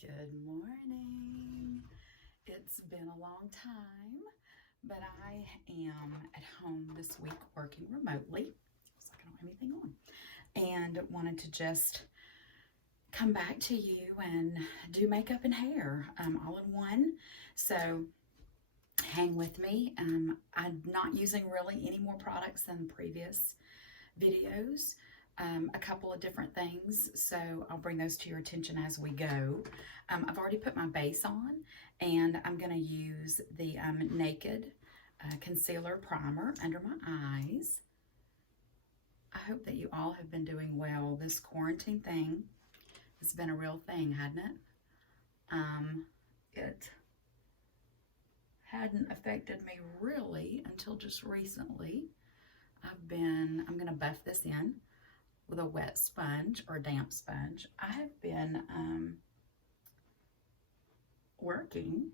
Good morning. It's been a long time, but I am at home this week working remotely. Looks like I don't have anything on. And wanted to just come back to you and do makeup and hair all in one. So hang with me. I'm not using really any more products than previous videos. A couple of different things, so I'll bring those to your attention as we go. I've already put my base on, and I'm going to use the Naked Concealer Primer under my eyes. I hope that you all have been doing well. This quarantine thing has been a real thing, hadn't it? It hadn't affected me really until just recently. I'm going to buff this in with a wet sponge or a damp sponge. I have been working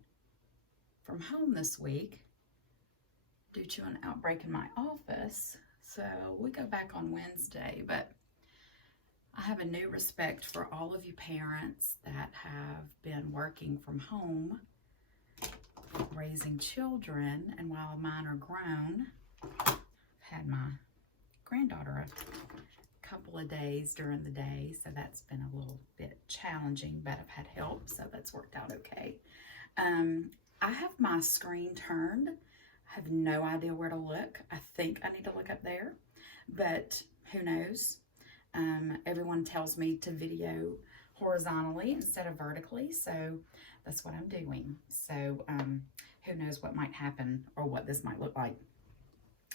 from home this week due to an outbreak in my office. So we go back on Wednesday, but I have a new respect for all of you parents that have been working from home, raising children, and while mine are grown, I've had my granddaughter a couple of days during the day, so that's been a little bit challenging, but I've had help, so that's worked out okay. I have my screen turned. I have no idea where to look. I think I need to look up there, but who knows? Everyone tells me to video horizontally instead of vertically, so that's what I'm doing. So who knows what might happen or what this might look like.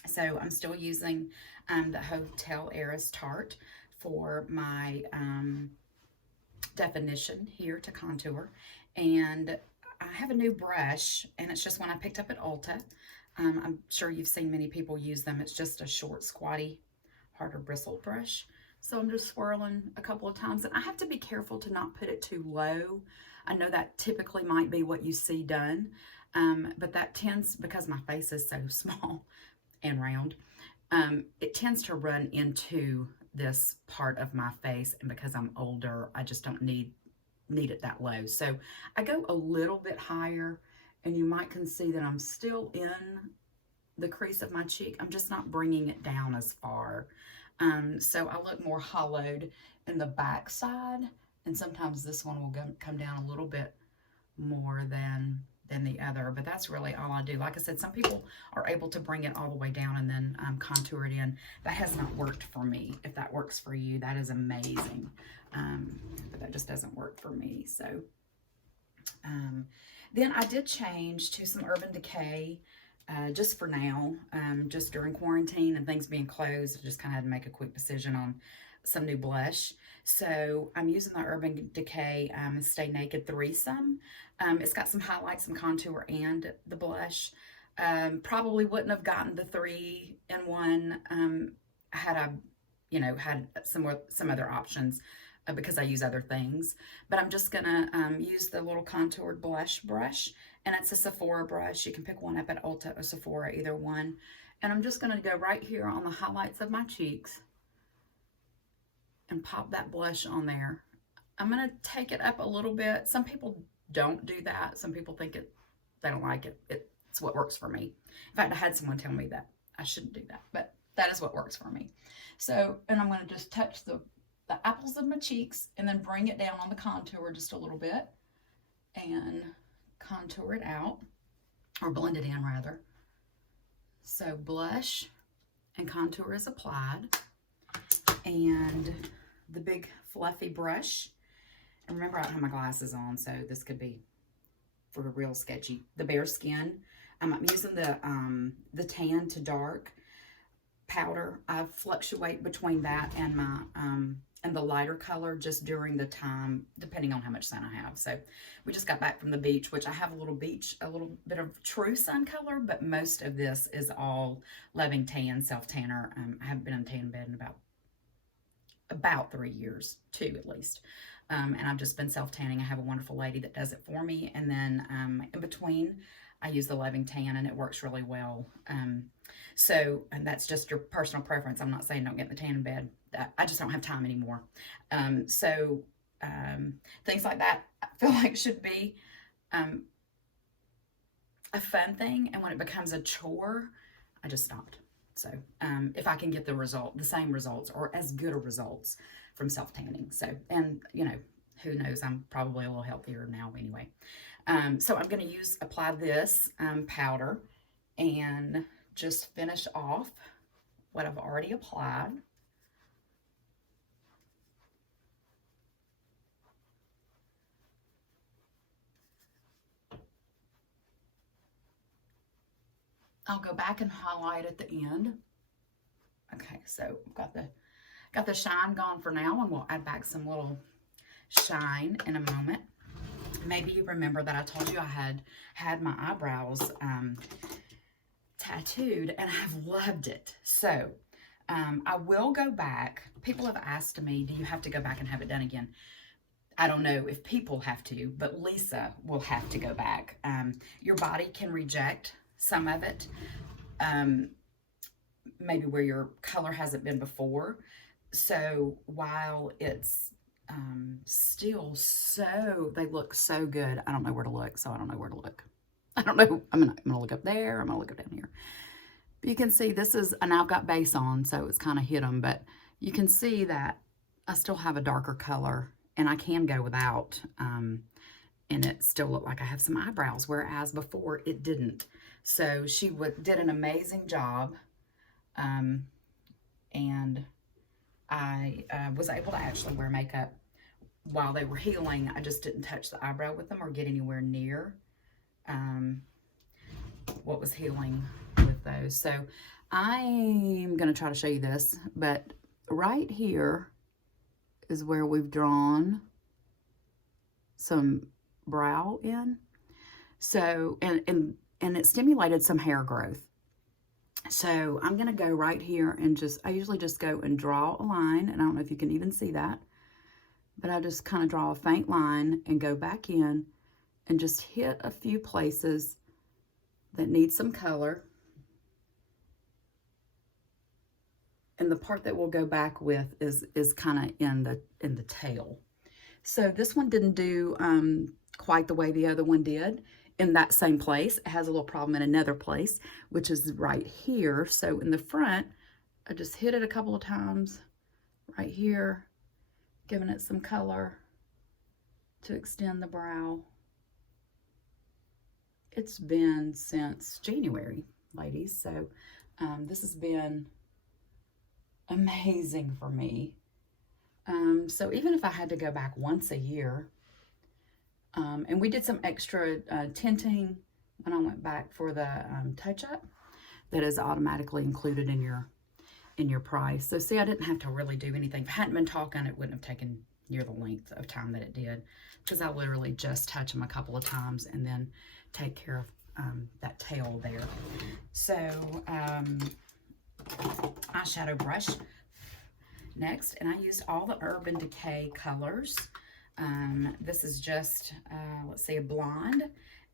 So I'm still using the Hotel Heiress Tarte for my definition here to contour. And I have a new brush, and it's just one I picked up at Ulta. I'm sure you've seen many people use them. It's just a short, squatty, harder bristled brush. So I'm just swirling a couple of times. And I have to be careful to not put it too low. I know that typically might be what you see done. But that tends, because my face is so small and round, it tends to run into this part of my face, and because I'm older, I just don't need it that low. So I go a little bit higher, and you might can see that I'm still in the crease of my cheek. I'm just not bringing it down as far. So I look more hollowed in the back side, and sometimes this one will come down a little bit more than the other, but that's really all I do. Like I said, some people are able to bring it all the way down and then contour it in. That has not worked for me. If that works for you, that is amazing. But that just doesn't work for me. So then I did change to some Urban Decay just for now, just during quarantine and things being closed. I just kind of had to make a quick decision on some new blush. So I'm using the Urban Decay Stay Naked Threesome. It's got some highlights, some contour, and the blush. Probably wouldn't have gotten the 3-in-1 had I, had some other options because I use other things. But I'm just gonna use the little contoured blush brush, and it's a Sephora brush. You can pick one up at Ulta or Sephora, either one. And I'm just gonna go right here on the highlights of my cheeks and pop that blush on there. I'm gonna take it up a little bit. Some people don't do that. Some people think they don't like it. It's what works for me. In fact, I had someone tell me that I shouldn't do that, but that is what works for me. So, and I'm gonna just touch the apples of my cheeks and then bring it down on the contour just a little bit and contour it out, or blend it in rather. So blush and contour is applied, and the big fluffy brush. And remember, I don't have my glasses on, so this could be for a real sketchy. The Bare Skin. I'm using the tan to dark powder. I fluctuate between that and my and the lighter color just during the time, depending on how much sun I have. So we just got back from the beach, which I have a little bit of true sun color, but most of this is all Loving Tan, self-tanner. I haven't been in a tan bed in about 3 years, 2 at least. And I've just been self-tanning. I have a wonderful lady that does it for me. And then in between, I use the Loving Tan, and it works really well. And that's just your personal preference. I'm not saying don't get in the tan in bed. I just don't have time anymore. Things like that feel like should be a fun thing, and when it becomes a chore, I just stopped. So if I can get the same results or as good a results from self-tanning. So, and you know, who knows, I'm probably a little healthier now anyway. So I'm going to apply this powder and just finish off what I've already applied. I'll go back and highlight at the end. Okay, so I've got the shine gone for now, and we'll add back some little shine in a moment. Maybe you remember that I told you I had my eyebrows tattooed, and I've loved it. So I will go back. People have asked me, do you have to go back and have it done again? I don't know if people have to, but Lisa will have to go back. Your body can reject some of it, maybe where your color hasn't been before. So while it's still they look so good. I don't know where to look, so I don't know where to look. I don't know. I'm gonna look up there. I'm gonna look up down here. But you can see this is, and I've got base on, so it's kind of hidden, but you can see that I still have a darker color, and I can go without, and it still look like I have some eyebrows, whereas before it didn't. So she did an amazing job, and I was able to actually wear makeup while they were healing. I just didn't touch the eyebrow with them or get anywhere near what was healing with those. So I'm going to try to show you this, but right here is where we've drawn some brow in. So, and it stimulated some hair growth. So I'm going to go right here and I usually just go and draw a line, and I don't know if you can even see that, but I just kind of draw a faint line and go back in and just hit a few places that need some color. And the part that we'll go back with is kind of in the tail. So this one didn't do quite the way the other one did in that same place. It has a little problem in another place, which is right here. So in the front, I just hit it a couple of times right here, giving it some color to extend the brow. It's been since January, ladies, so this has been amazing for me. So even if I had to go back once a year, and we did some extra tinting when I went back for the touch-up that is automatically included in your price. So see, I didn't have to really do anything. If I hadn't been talking, it wouldn't have taken near the length of time that it did, because I literally just touch them a couple of times and then take care of that tail there. So eyeshadow brush next, and I used all the Urban Decay colors. This is just, let's see, a blonde,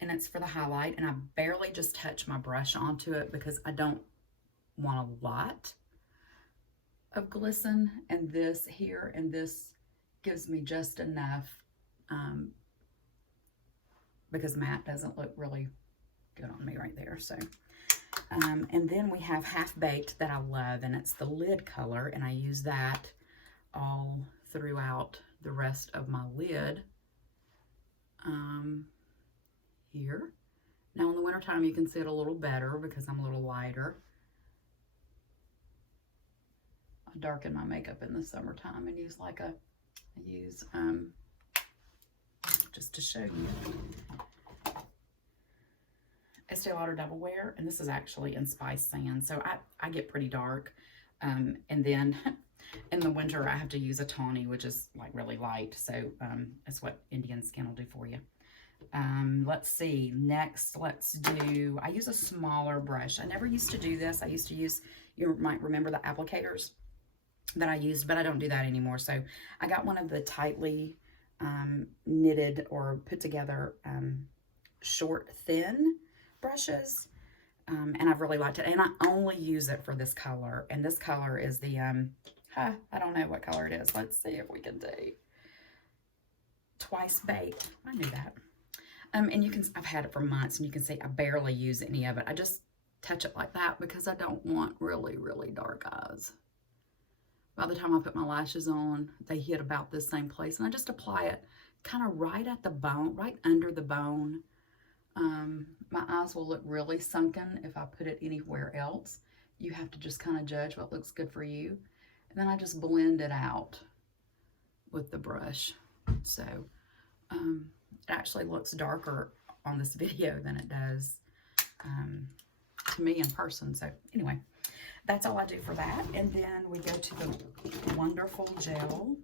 and it's for the highlight, and I barely just touch my brush onto it because I don't want a lot of glisten, and this here, and this gives me just enough, because matte doesn't look really good on me right there. So, and then we have Half Baked that I love, and it's the lid color, and I use that all throughout the rest of my lid here. Now in the wintertime you can see it a little better because I'm a little lighter. I darken my makeup in the summertime and use just to show you, Estee Lauder Double Wear, and this is actually in Spice Sand, so I get pretty dark, and then in the winter I have to use a tawny, which is like really light, so that's what Indian Skin will do for you. Let's see, next let's do, I use a smaller brush. I never used to do this. I used to use, you might remember the applicators that I used, but I don't do that anymore. So I got one of the tightly knitted or put together short thin brushes, and I've really liked it, and I only use it for this color, and this color is the I don't know what color it is. Let's see if we can do. twice baked. I knew that. And you can, I've had it for months, and you can see I barely use any of it. I just touch it like that because I don't want really, really dark eyes. By the time I put my lashes on, they hit about this same place, and I just apply it kind of right at the bone, right under the bone. My eyes will look really sunken if I put it anywhere else. You have to just kind of judge what looks good for you. And then I just blend it out with the brush. So it actually looks darker on this video than it does to me in person. So anyway, that's all I do for that. And then we go to the wonderful gel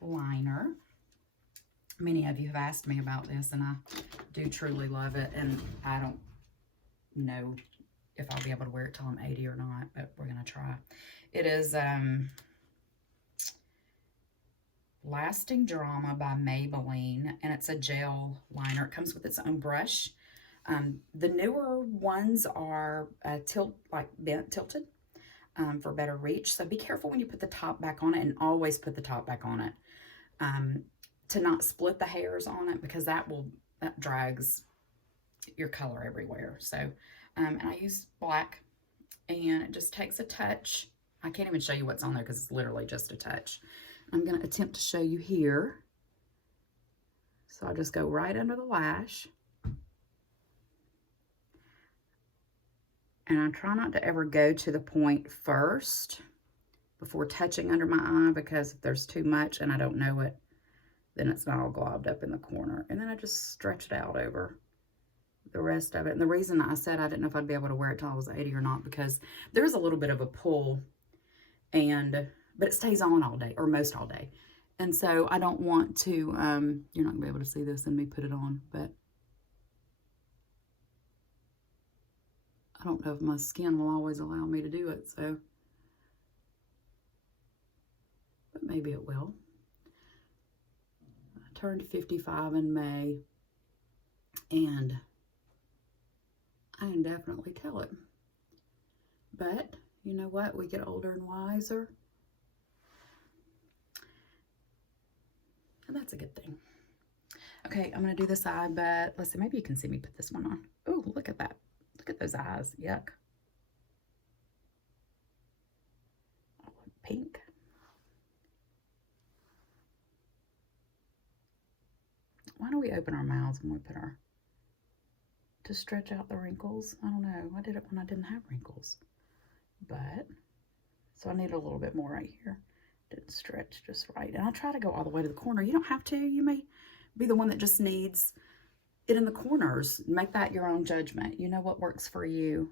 liner. Many of you have asked me about this, and I do truly love it. And I don't know if I'll be able to wear it till I'm 80 or not, but we're going to try. It is Lasting Drama by Maybelline, and it's a gel liner. It comes with its own brush. The newer ones are tilted for better reach. So be careful when you put the top back on it, and always put the top back on it to not split the hairs on it, because that drags your color everywhere. So, and I use black, and it just takes a touch. I can't even show you what's on there because it's literally just a touch. I'm going to attempt to show you here. So I just go right under the lash. And I try not to ever go to the point first before touching under my eye, because if there's too much and I don't know it, then it's not all globbed up in the corner. And then I just stretch it out over the rest of it. And the reason I said I didn't know if I'd be able to wear it till I was 80 or not, because there's a little bit of a pull, but it stays on all day, or most all day. And so I don't want to, you're not gonna be able to see this and me put it on, but I don't know if my skin will always allow me to do it, so, but maybe it will. I turned 55 in May, and I can definitely tell it. But you know what? We get older and wiser, and that's a good thing. Okay, I'm gonna do this eye, but let's see, maybe you can see me put this one on. Oh, look at that. Look at those eyes. Yuck. Oh, pink. Why don't we open our mouths when we put our, to stretch out the wrinkles? I don't know. I did it when I didn't have wrinkles. But, so I need a little bit more right here. Didn't stretch just right. And I try to go all the way to the corner. You don't have to. You may be the one that just needs it in the corners. Make that your own judgment. You know what works for you.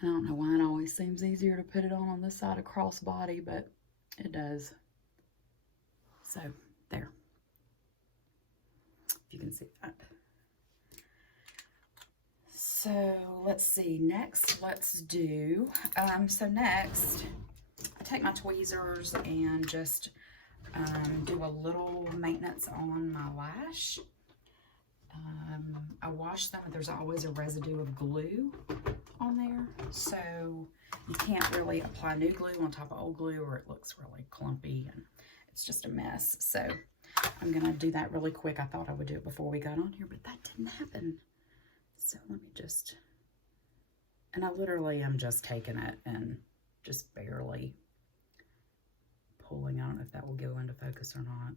And I don't know why it always seems easier to put it on this side of cross body, but it does. So, there. If you can see that. So, let's see. Next, let's do, next, I take my tweezers and just do a little maintenance on my lash. I wash them, but there's always a residue of glue on there, so you can't really apply new glue on top of old glue, or it looks really clumpy and it's just a mess. So I'm gonna do that really quick. I thought I would do it before we got on here, but that didn't happen. So let me just, and I literally am just taking it and just barely pulling. I don't know if that will go into focus or not.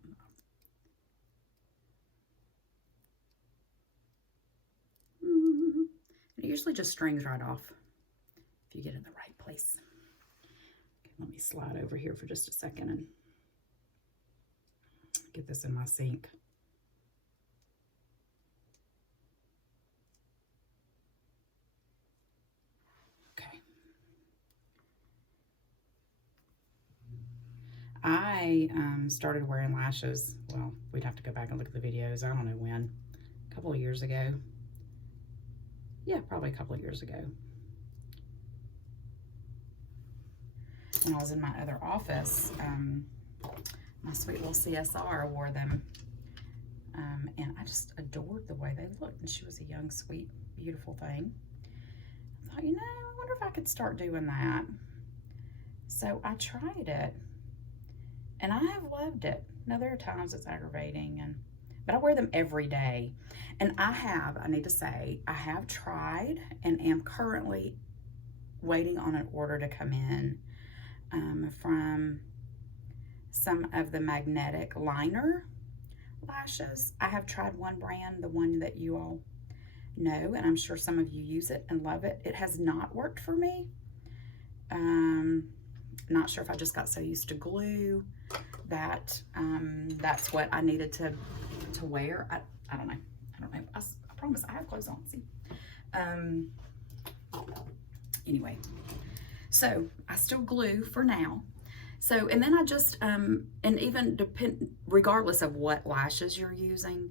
It usually just strings right off if you get in the right place. Okay, let me slide over here for just a second and get this in my sink. Okay. I started wearing lashes, well, we'd have to go back and look at the videos, I don't know when, a couple of years ago. Yeah, probably a couple of years ago. When I was in my other office, my sweet little CSR wore them, and I just adored the way they looked. And she was a young, sweet, beautiful thing. I thought, you know, I wonder if I could start doing that. So I tried it, and I have loved it. Now, there are times it's aggravating, but I wear them every day. And I need to say, I have tried and am currently waiting on an order to come in from some of the magnetic liner lashes. I have tried one brand, the one that you all know, and I'm sure some of you use it and love it. It has not worked for me. Not sure if I just got so used to glue that that's what I needed to wear. I don't know. I promise I have clothes on. See. Anyway, so I still glue for now. So, and then I just, and even regardless of what lashes you're using,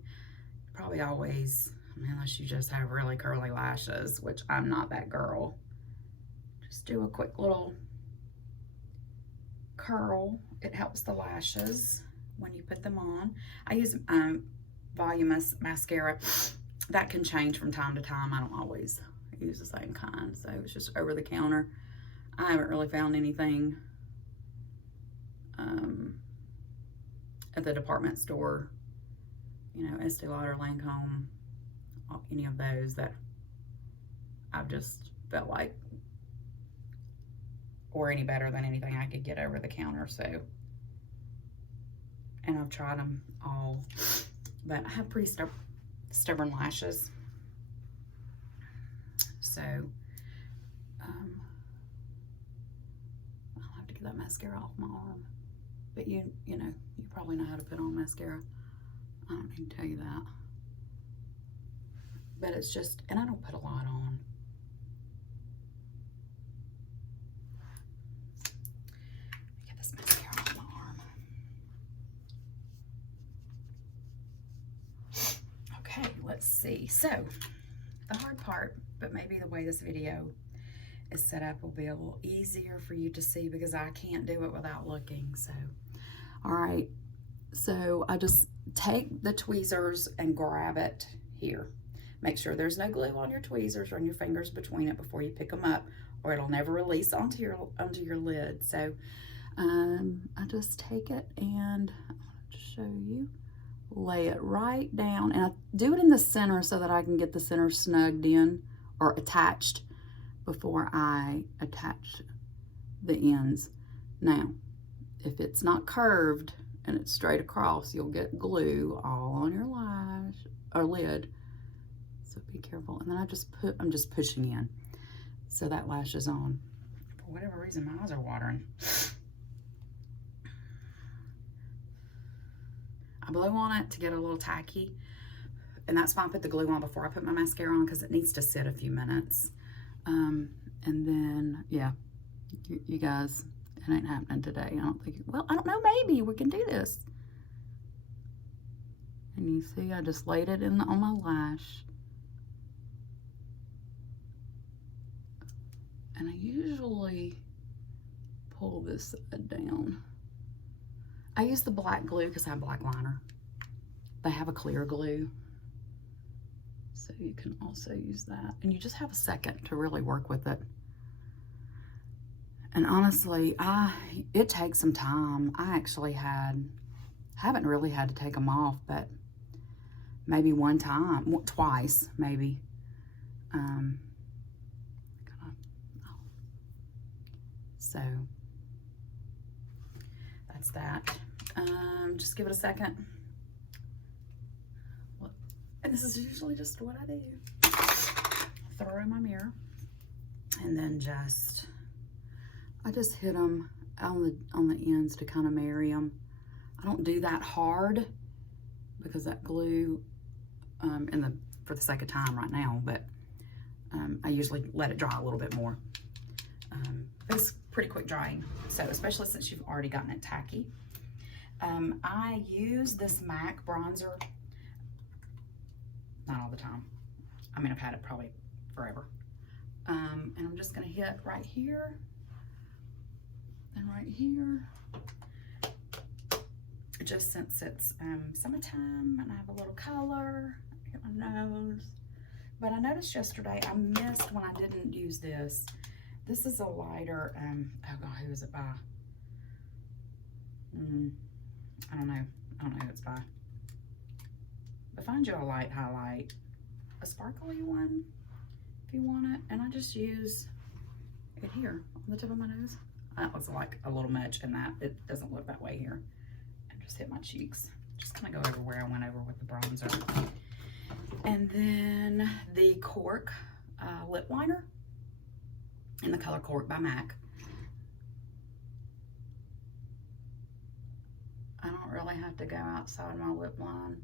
probably always, I mean, unless you just have really curly lashes, which I'm not that girl, just do a quick little curl. It helps the lashes when you put them on. I use voluminous mascara. That can change from time to time. I don't always use the same kind, so it's just over the counter. I haven't really found anything at the department store, you know, Estee Lauder, Lancome, any of those that I've just felt like or any better than anything I could get over the counter. So, and I've tried them all, but I have pretty stubborn lashes. So I'll have to get that mascara off my arm. But you know, you probably know how to put on mascara. I don't need to tell you that. But it's just, and I don't put a lot on. Get this mascara off my arm. Okay, let's see. So, the hard part, but maybe the way this video is set up will be a little easier for you to see because I can't do it without looking. So, all right. So I just take the tweezers and grab it here. Make sure there's no glue on your tweezers or on your fingers between it before you pick them up, or it'll never release onto your lid. So I just take it and I'm going to show you. Lay it right down, and I do it in the center so that I can get the center snugged in or attached before I attach the ends. Now, if it's not curved and it's straight across, you'll get glue all on your lash or lid. So be careful. And then I'm just pushing in so that lash is on. For whatever reason, my eyes are watering. I blow on it to get a little tacky, and that's why I put the glue on before I put my mascara on, because it needs to sit a few minutes. And then, yeah, you guys, it ain't happening today. I don't think, well, I don't know, maybe we can do this. And you see, I just laid it on my lash. And I usually pull this side down. I use the black glue because I have black liner. They have a clear glue, so you can also use that. And you just have a second to really work with it. And honestly, it takes some time. I actually haven't really had to take them off, but maybe one time, twice maybe. So that's that. Just give it a second. And this is usually just what I do. Throw in my mirror, and then I just hit them on the ends to kind of marry them. I don't do that hard because that glue, for the sake of time right now, but I usually let it dry a little bit more. It's pretty quick drying, so especially since you've already gotten it tacky. I use this MAC bronzer, not all the time. I mean, I've had it probably forever. And I'm just gonna hit right here and right here. Just since it's summertime and I have a little color, hit my nose. But I noticed yesterday I missed when I didn't use this. This is a lighter, oh God, who is it by? I don't know who it's by. But find you a light highlight, a sparkly one if you want it. And I just use it here on the tip of my nose. That looks like a little much, and that it doesn't look that way here. And just hit my cheeks. Just kind of go over where I went over with the bronzer. And then the Cork lip liner in the color Cork by MAC. I don't really have to go outside my lip line.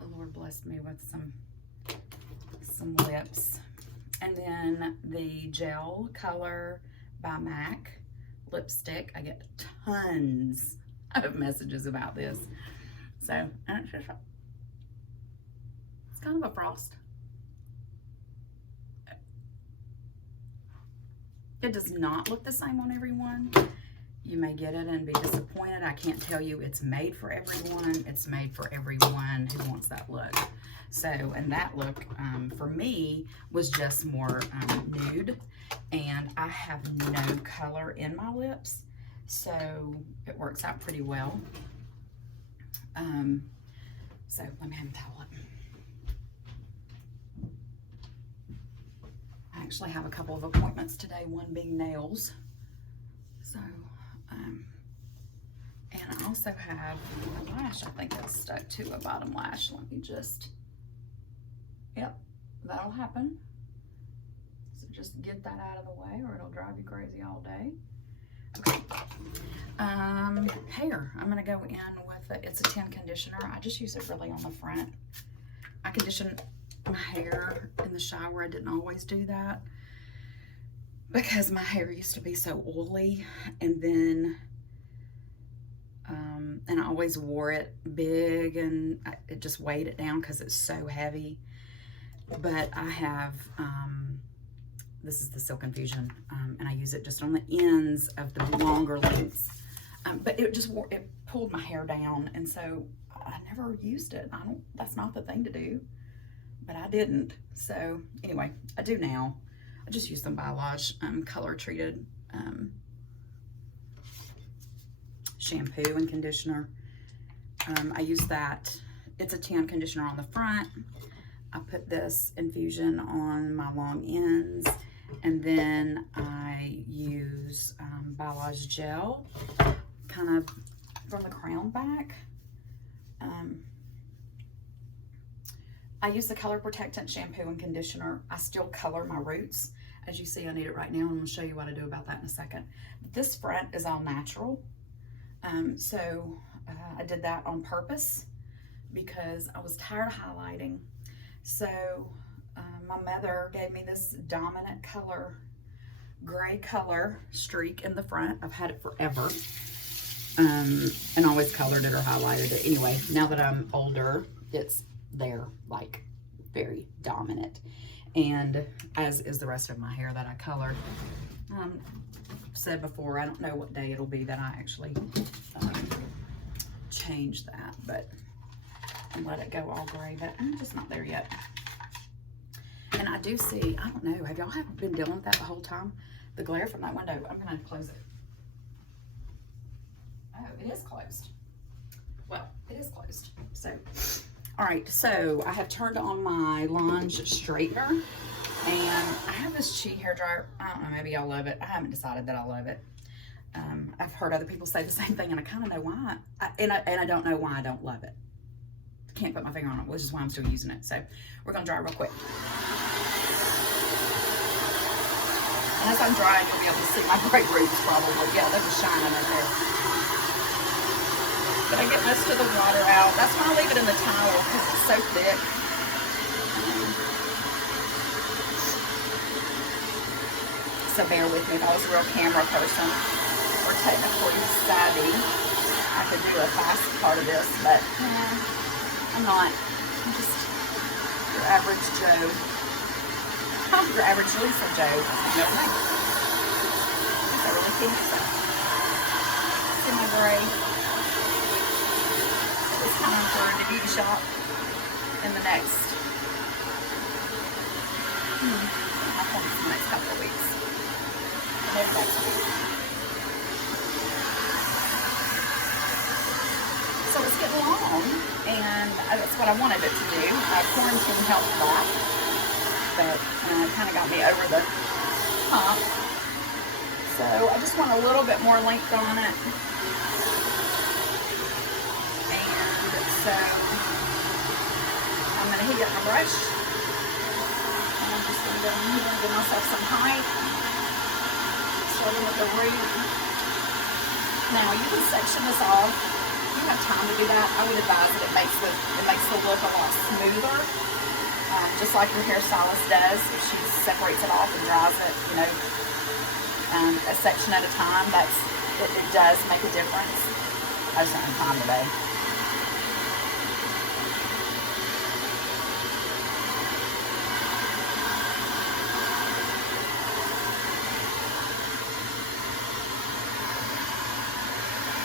The Lord blessed me with some lips. And then the Gel Color by MAC lipstick. I get tons of messages about this. So, and it's kind of a frost. It does not look the same on everyone. You may get it and be disappointed. I can't tell you it's made for everyone. It's made for everyone who wants that look. So, and that look for me was just more nude, and I have no color in my lips, so it works out pretty well. So let me have a towel up. I actually have a couple of appointments today, one being nails. So, and I also have a lash, I think that's stuck to a bottom lash. Let me just, yep, that'll happen. So just get that out of the way or it'll drive you crazy all day. Okay, hair, I'm gonna go in with it's a 10 conditioner. I just use it really on the front. I condition my hair in the shower. I didn't always do that because my hair used to be so oily, and then and I always wore it big, and it just weighed it down because it's so heavy. But I have this is the Silk Infusion, and I use it just on the ends of the longer lengths, but it just it pulled my hair down, and so I never used it. That's not the thing to do, but I didn't. So anyway, I do now. I just use some Biolage color treated shampoo and conditioner. I use that. It's a 10 conditioner on the front. I put this infusion on my long ends, and then I use Biolage gel kind of from the crown back. I use the Color Protectant shampoo and conditioner. I still color my roots. As you see, I need it right now. I'm going to show you what I do about that in a second. This front is all natural. I did that on purpose because I was tired of highlighting. So my mother gave me this dominant color, gray color streak in the front. I've had it forever, and always colored it or highlighted it. Anyway, now that I'm older, it's there, like very dominant, and as is the rest of my hair that I colored. Said before, I don't know what day it'll be that I actually change that, but and let it go all gray, but I'm just not there yet. And I do see, I don't know, have y'all been dealing with that the whole time? The glare from that window. I'm gonna close it. Oh, it is closed. Well, it is closed. So, all right, so I have turned on my Lunge straightener, and I have this Chi hair dryer. I don't know, maybe y'all love it. I haven't decided that I love it. I've heard other people say the same thing, and I kind of know why. And I don't know why I don't love it. Can't put my finger on it, which is why I'm still using it. So we're gonna dry it real quick. And as I'm drying, you'll be able to see my bright roots probably. Yeah, they're just shining right there. But I get most of the water out. That's why I leave it in the towel, because it's so thick. So bear with me. If I was a real camera person or technically savvy, I could do a fast part of this, but I'm not. I'm just your average Joe. I'm your average Lisa Joe. No thanks. I really think so. See my gray. It's time for the beauty shop in the next, I think it's the next couple of weeks. head next week. So it's getting long, and that's what I wanted it to do. Quarantine helped that, but it kind of got me over the hump. So I just want a little bit more length on it. And so I'm going to heat up my brush. And I'm just going to go in here and give myself some height. Starting with the root. Now you can section this off. If you have time to do that, I would advise that it makes the look a lot smoother. Just like your hairstylist does. If she separates it off and dries it, you know, a section at a time, it does make a difference. I just don't have time today.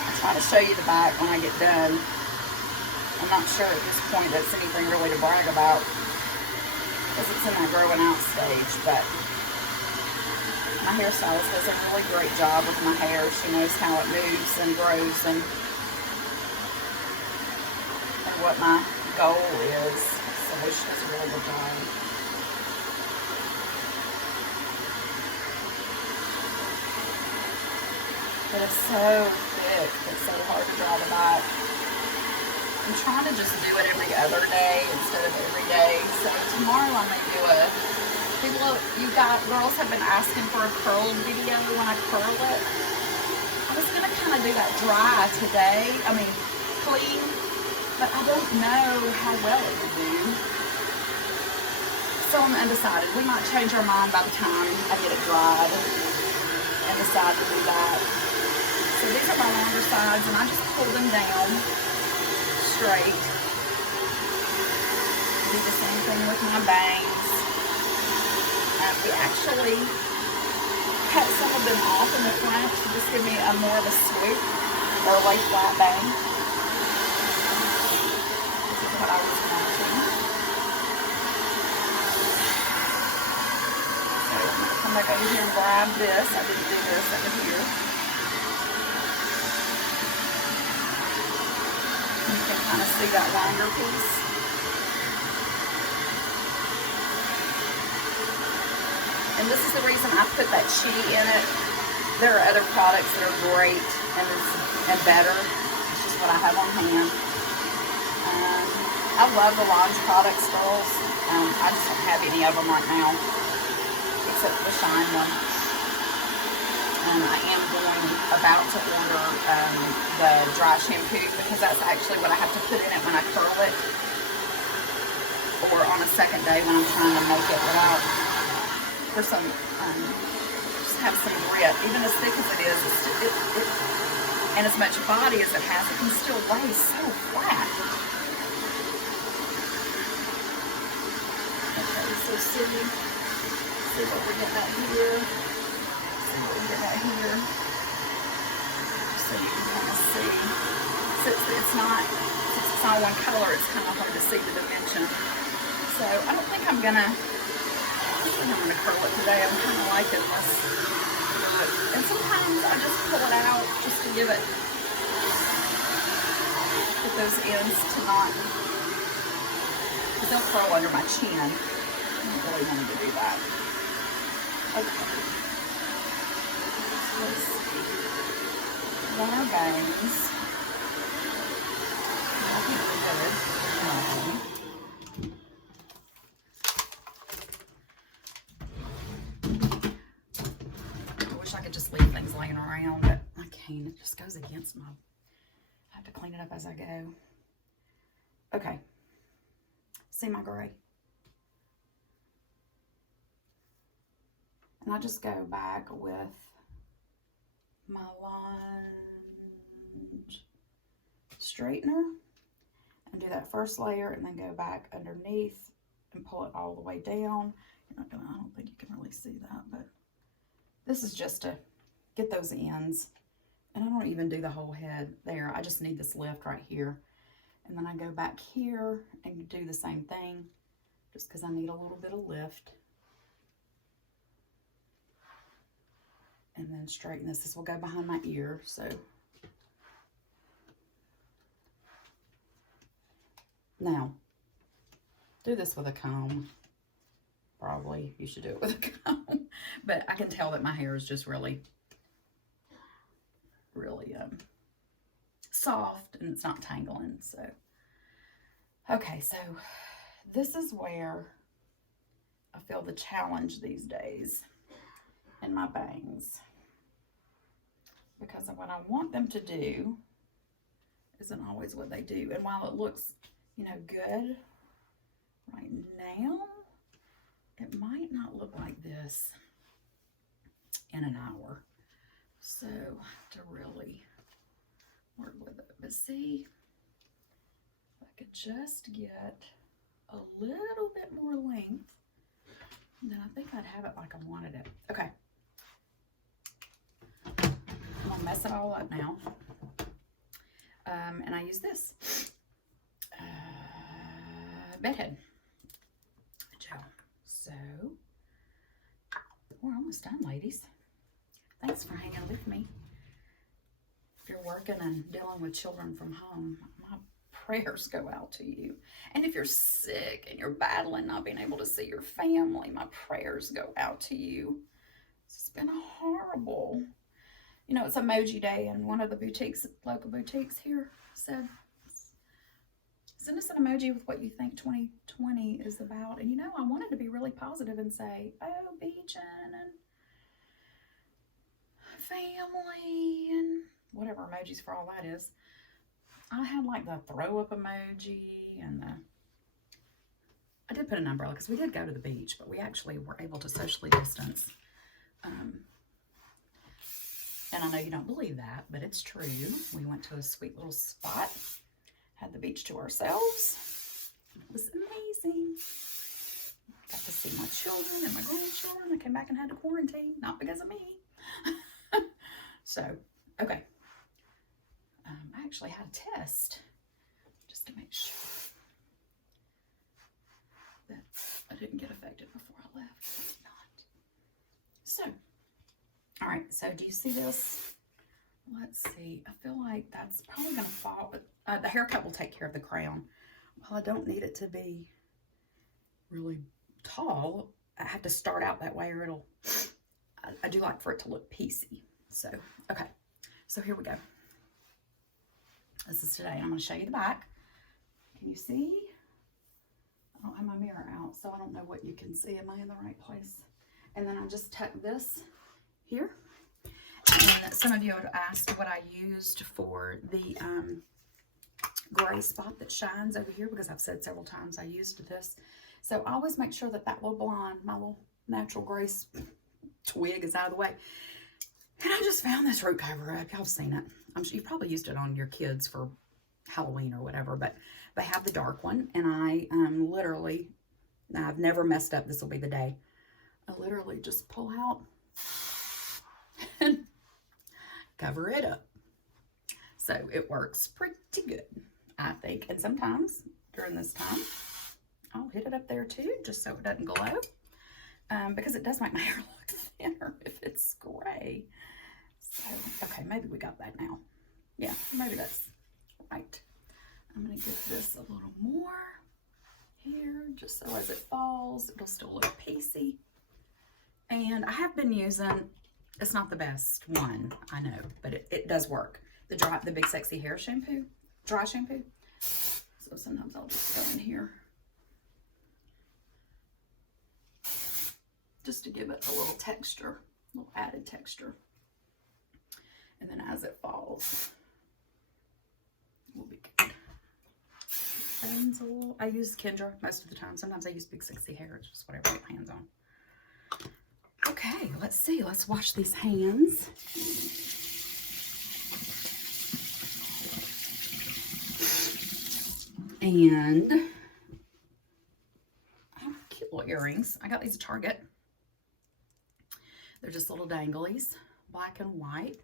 I'm trying to show you the back when I get done. I'm not sure at this point that's anything really to brag about, because it's in that growing out stage, but my hairstylist does a really great job with my hair. She knows how it moves and grows and what my goal is. So she does a really good job. But it's so thick. It's so hard to dry the back. I'm trying to just do it every other day instead of every day. So tomorrow I may do girls have been asking for a curl video when I curl it. I was going to kind of do that dry today. I mean, clean. But I don't know how well it would do. So I'm undecided. We might change our mind by the time I get it dried and decide to do that. So these are my longer sides, and I just pull them down straight. Do the same thing with my bangs. We actually cut some of them off in the front to just give me more of a swoop or a lay flat bang. This is what I was wanting. So I'm going to come back over here and grab this. I didn't do this over here. You can kind of see that longer piece. And this is the reason I put that chitty in it. There are other products that are great and better. It's just what I have on hand. I love the Launch products, girls. I just don't have any of them right now, except the Shine one. And I am about to order the dry shampoo, because that's actually what I have to put in it when I curl it, or on a second day when I'm trying to make it without, for some, just have some grit. Even as thick as it is, and as much body as it has, it can still lay so flat. Okay, so see what we're getting at here. See what we're getting at here. Just so you can kind of see. Since it's not one color, it's kind of hard to see the dimension. So I don't think I'm gonna curl it today. I'm kind of liking this. And sometimes I just pull it out just to give those ends to not, because they'll curl under my chin. I don't really want to do that. Okay. So let's see. Run our bangs. I think we're good. Leave things laying around, but I can't. It just goes against my, I have to clean it up as I go. Okay. See my gray? And I just go back with my Lunge straightener and do that first layer, and then go back underneath and pull it all the way down. You're not gonna, I don't think you can really see that, but this is just to get those ends. And I don't even do the whole head there. I just need this lift right here. And then I go back here and do the same thing, just because I need a little bit of lift. and then straighten this. This will go behind my ear, so. Now, do this with a comb. Probably you should do it with a comb. But I can tell that my hair is just really soft and it's not tangling. So, okay, so this is where I feel the challenge these days in my bangs. Because what I want them to do isn't always what they do. And while it looks, you know, good right now, it might not look like this in an hour. So I have to really work with it. But see, if I could just get a little bit more length, then I think I'd have it like I wanted it. Okay. I'm gonna mess it all up now. And I use this bedhead gel. So we're almost done, ladies. Thanks for hanging with me. If you're working and dealing with children from home, my prayers go out to you. And if you're sick and you're battling not being able to see your family, my prayers go out to you. It's been horrible. You know, it's Emoji Day, and one of the boutiques, local boutiques here, said, send us an emoji with what you think 2020 is about. And you know, I wanted to be really positive and say, oh, beaching and family and whatever emojis for all that is. I had like the throw up emoji and I did put an umbrella because we did go to the beach, but we actually were able to socially distance. And I know you don't believe that, but it's true. We went to a sweet little spot, had the beach to ourselves. It was amazing. Got to see my children and my grandchildren. I came back and had to quarantine, not because of me. So, okay. I actually had a test just to make sure that I didn't get affected before I left. I did not. So, all right. So, do you see this? Let's see. I feel like that's probably going to fall. But, the haircut will take care of the crown. Well, I don't need it to be really tall. I have to start out that way, or it'll. I do like for it to look piecey. So, okay. So here we go. This is today. I'm going to show you the back. Can you see? I don't have my mirror out, so I don't know what you can see. Am I in the right place? And then I just tuck this here. And some of you had asked what I used for the gray spot that shines over here, because I've said several times I used this. So I always make sure that that little blonde, my little natural gray twig is out of the way. And I just found this root cover up. Y'all have seen it. I'm sure you've probably used it on your kids for Halloween or whatever, but they have the dark one. And I literally, now I've never messed up. This will be the day. I literally just pull out and cover it up. So it works pretty good, I think. And sometimes during this time, I'll hit it up there too, just so it doesn't glow. Because it does make my hair look thinner if it's gray. So, okay, maybe we got that now. Yeah, maybe that's right. I'm going to get this a little more here, just so as it falls, it'll still look piecey. And I have been using, it's not the best one, I know, but it does work. The Big Sexy Hair Shampoo, dry shampoo. So sometimes I'll just go in here, just to give it a little texture, a little added texture. And then as it falls, we'll be good. Pencil. I use Kendra most of the time. Sometimes I use Big Sexy Hair. It's just whatever I get my hands on. Okay, let's see. Let's wash these hands. And I have cute little earrings. I got these at Target. They're just little danglies, black and white.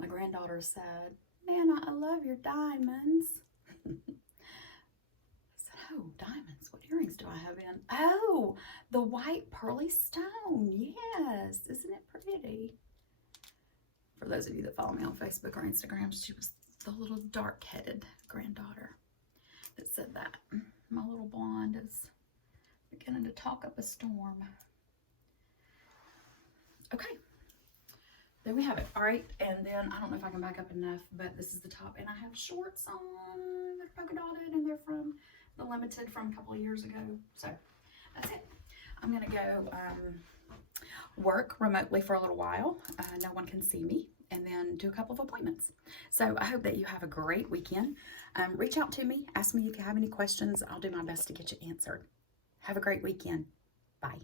My granddaughter said, Nana, I love your diamonds. I said, oh, diamonds. What earrings do I have in? Oh, the white pearly stone. Yes. Isn't it pretty? For those of you that follow me on Facebook or Instagram, she was the little dark-headed granddaughter that said that. My little blonde is beginning to talk up a storm. Okay. There we have it. All right, and then I don't know if I can back up enough, but this is the top, and I have shorts on. They're polka dotted, and they're from the Limited from a couple of years ago. So that's it. I'm gonna go work remotely for a little while. No one can see me, and then do a couple of appointments. So I hope that you have a great weekend. Reach out to me. Ask me if you have any questions. I'll do my best to get you answered. Have a great weekend. Bye.